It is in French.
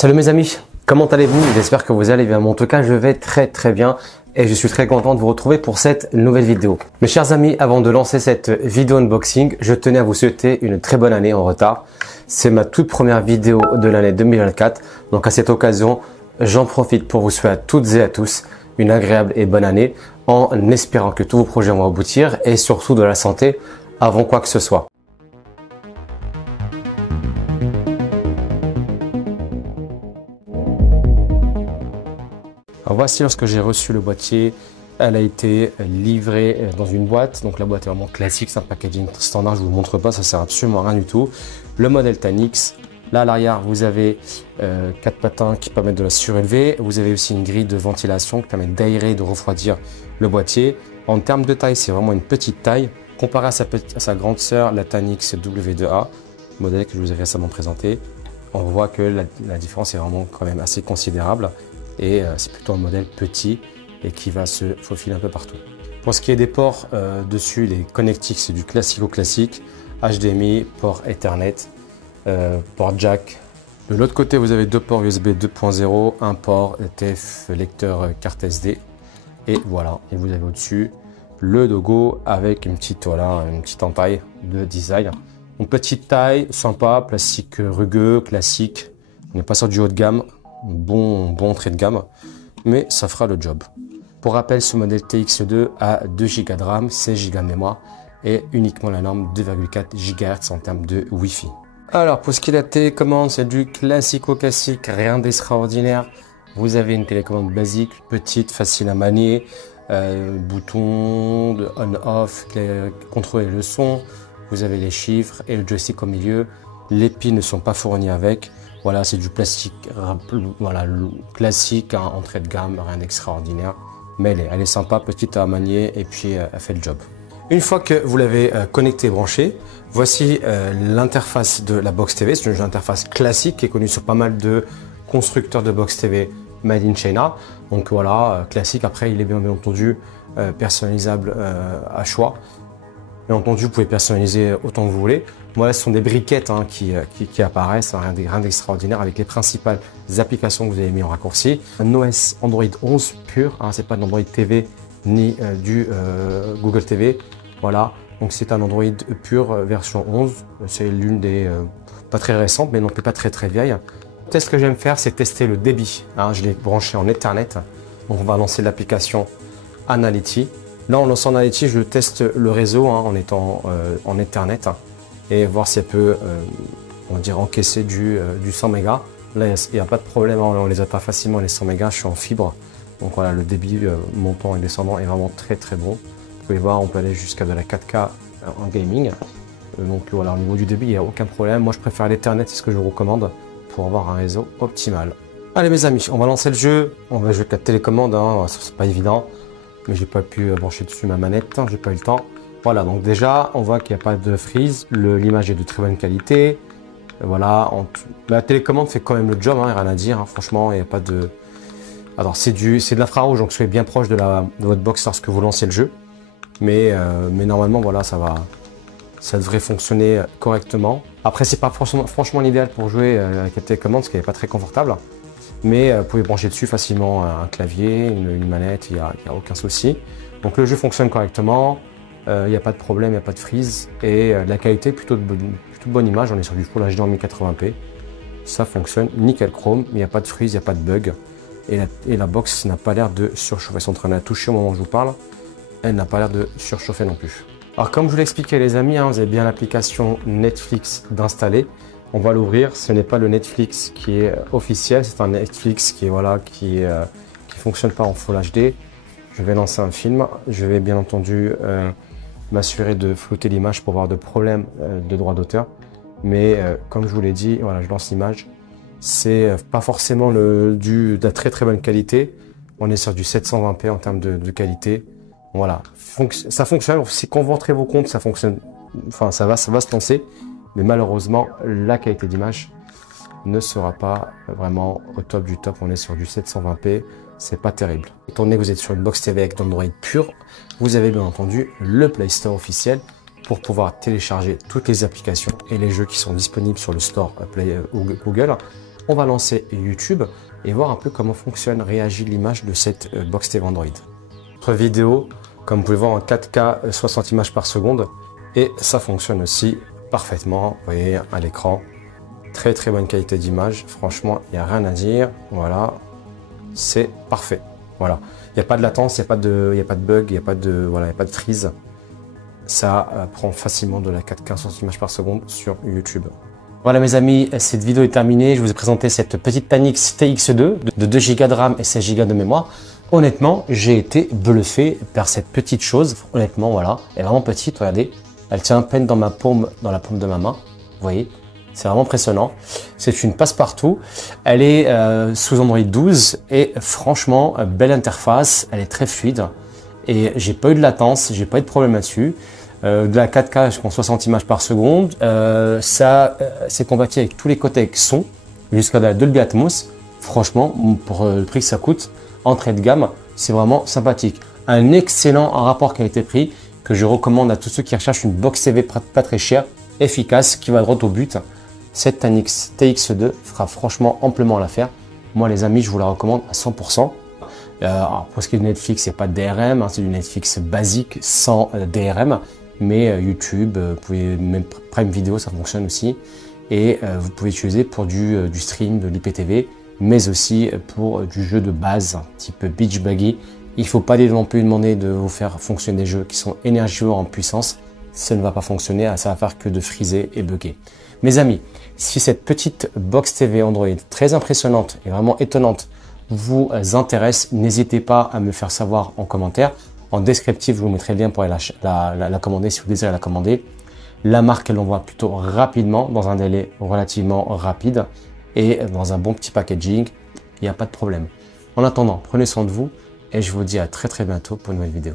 Salut mes amis, comment allez-vous? J'espère que vous allez bien. En tout cas, je vais très bien et je suis très content de vous retrouver pour cette nouvelle vidéo. Mes chers amis, avant de lancer cette vidéo unboxing, je tenais à vous souhaiter une très bonne année en retard. C'est ma toute première vidéo de l'année 2024. Donc à cette occasion, j'en profite pour vous souhaiter à toutes et à tous une agréable et bonne année en espérant que tous vos projets vont aboutir et surtout de la santé avant quoi que ce soit. Alors voici lorsque j'ai reçu le boîtier, elle a été livrée dans une boîte. Donc la boîte est vraiment classique, c'est un packaging standard, je ne vous montre pas, ça sert absolument à rien du tout. Le modèle Tanix. Là à l'arrière, vous avez 4 patins qui permettent de la surélever. Vous avez aussi une grille de ventilation qui permet d'aérer et de refroidir le boîtier. En termes de taille, c'est vraiment une petite taille. Comparé à sa grande sœur, la Tanix W2A, modèle que je vous ai récemment présenté, on voit que la différence est vraiment quand même assez considérable. Et c'est plutôt un modèle petit et qui va se faufiler un peu partout. Pour ce qui est des ports dessus, les connectiques, c'est du classique, HDMI, port Ethernet, port jack. De l'autre côté, vous avez deux ports USB 2.0, un port TF lecteur carte SD. Et voilà, et vous avez au-dessus le logo avec une petite entaille de design. Une petite taille, sympa, plastique rugueux, classique. On n'est pas sur du haut de gamme. Bon entrée de gamme, mais ça fera le job. Pour rappel, ce modèle TX2 a 2 Go de RAM, 16 Go de mémoire et uniquement la norme 2,4 GHz en termes de Wi-Fi. Alors pour ce qui est de la télécommande, c'est du classique, rien d'extraordinaire. Vous avez une télécommande basique, petite, facile à manier, bouton de on-off, contrôler le son, vous avez les chiffres et le joystick au milieu. Les piles ne sont pas fournies avec. Voilà, c'est du plastique, voilà, classique, hein, entrée de gamme, rien d'extraordinaire. Mais elle est sympa, petite à manier et puis elle fait le job. Une fois que vous l'avez connecté et branché, voici l'interface de la Box TV. C'est une interface classique qui est connue sur pas mal de constructeurs de Box TV made in China. Donc voilà, classique. Après, il est bien entendu personnalisable à choix. Bien entendu, vous pouvez personnaliser autant que vous voulez. Voilà, ce sont des briquettes hein, qui apparaissent, hein, rien d'extraordinaire, avec les principales applications que vous avez mis en raccourci. Un OS Android 11 pur, hein, c'est pas d'Android TV ni du Google TV. Voilà, donc c'est un Android pur version 11. C'est l'une des pas très récentes, mais non plus pas très vieille. Le test que j'aime faire, c'est tester le débit. Hein, je l'ai branché en Ethernet. Donc on va lancer l'application Analytics. Là, en lançant Analytics, je teste le réseau hein, en étant en Ethernet et voir si elle peut, on va dire, encaisser du 100 mégas. Là, il n'y a pas de problème, hein, on les atteint facilement les 100 mégas. Je suis en fibre, donc voilà, le débit montant et descendant est vraiment très bon. Vous pouvez voir, on peut aller jusqu'à de la 4K en gaming. Donc voilà, au niveau du débit, il n'y a aucun problème. Moi, je préfère l'Ethernet, c'est ce que je vous recommande pour avoir un réseau optimal. Allez, mes amis, on va lancer le jeu. On va jouer avec la télécommande, hein, c'est pas évident. Mais j'ai pas pu brancher dessus ma manette, j'ai pas eu le temps. Voilà, donc déjà, on voit qu'il n'y a pas de freeze, l'image est de très bonne qualité. Voilà, la télécommande fait quand même le job, hein, rien à dire, hein, franchement, il n'y a pas de... Alors, c'est de l'infrarouge, donc soyez bien proche de votre box lorsque vous lancez le jeu. Mais normalement, voilà, ça devrait fonctionner correctement. Après, c'est pas franchement l'idéal pour jouer avec la télécommande, parce qu'elle n'est pas très confortable. Mais vous pouvez brancher dessus facilement un clavier, une manette, il n'y a aucun souci. Donc le jeu fonctionne correctement, il n'y a pas de problème, il n'y a pas de freeze. Et la qualité, plutôt de bonne image, on est sur du Full HD en 1080p. Ça fonctionne nickel chrome, il n'y a pas de freeze, il n'y a pas de bug. Et la box n'a pas l'air de surchauffer. C'est en train de la toucher au moment où je vous parle. Elle n'a pas l'air de surchauffer non plus. Alors comme je vous l'ai expliqué les amis, hein, vous avez bien l'application Netflix d'installer. On va l'ouvrir, ce n'est pas le Netflix qui est officiel, c'est un Netflix qui fonctionne pas en Full HD. Je vais lancer un film, je vais bien entendu m'assurer de flouter l'image pour avoir de problèmes de droit d'auteur. Mais comme je vous l'ai dit, voilà, je lance l'image. C'est pas forcément de la très bonne qualité. On est sur du 720p en termes de qualité. Voilà, ça fonctionne. Si concentrez vos comptes, ça fonctionne. Enfin, ça va se lancer. Mais malheureusement, la qualité d'image ne sera pas vraiment au top du top. On est sur du 720p, c'est pas terrible. Étant donné que vous êtes sur une box TV avec d'Android pur, vous avez bien entendu le Play Store officiel pour pouvoir télécharger toutes les applications et les jeux qui sont disponibles sur le store Google. on va lancer YouTube et voir un peu comment fonctionne, réagit l'image de cette Box TV Android. Notre vidéo, comme vous pouvez voir en 4K, 60 images par seconde, et ça fonctionne aussi parfaitement. Vous voyez à l'écran, très bonne qualité d'image. Franchement, il n'y a rien à dire. Voilà, c'est parfait. Voilà, il n'y a pas de latence, il n'y a pas de bug, il n'y a pas de freeze. Ça prend facilement de la 4K 60 images par seconde sur YouTube. Voilà mes amis, cette vidéo est terminée. Je vous ai présenté cette petite Tanix TX2 de 2 Go de RAM et 16 Go de mémoire. Honnêtement, j'ai été bluffé par cette petite chose. Honnêtement, voilà, elle est vraiment petite, regardez. Elle tient à peine dans ma paume, dans la paume de ma main. Vous voyez, c'est vraiment impressionnant. C'est une passe-partout. Elle est sous Android 12 et franchement, belle interface. Elle est très fluide et j'ai pas eu de latence, j'ai pas eu de problème là-dessus. De la 4K, je prends 60 images par seconde. C'est compatible avec tous les codecs son, jusqu'à la Dolby Atmos. Franchement, pour le prix que ça coûte, entrée de gamme, c'est vraiment sympathique. Un excellent rapport qualité-prix que je recommande à tous ceux qui recherchent une Box TV pas très chère, efficace, qui va droit au but. Cette Tanix TX2 fera franchement amplement l'affaire. Moi les amis, je vous la recommande à 100%. Alors, pour ce qui est de Netflix, il n'y a pas de DRM, hein, c'est du Netflix basique sans DRM. Mais YouTube, vous pouvez même Prime Video, ça fonctionne aussi. Et vous pouvez utiliser pour du stream, de l'IPTV, mais aussi pour du jeu de base, type Beach Buggy. Il ne faut pas non plus demander de vous faire fonctionner des jeux qui sont énergivores en puissance. Ça ne va pas fonctionner, ça va faire que de friser et bugger. Mes amis, si cette petite Box TV Android très impressionnante et vraiment étonnante vous intéresse, n'hésitez pas à me faire savoir en commentaire. En descriptif, je vous mettrai le lien pour aller la commander si vous désirez la commander. La marque, elle l'envoie plutôt rapidement, dans un délai relativement rapide et dans un bon petit packaging. Il n'y a pas de problème. En attendant, prenez soin de vous et je vous dis à très bientôt pour une nouvelle vidéo.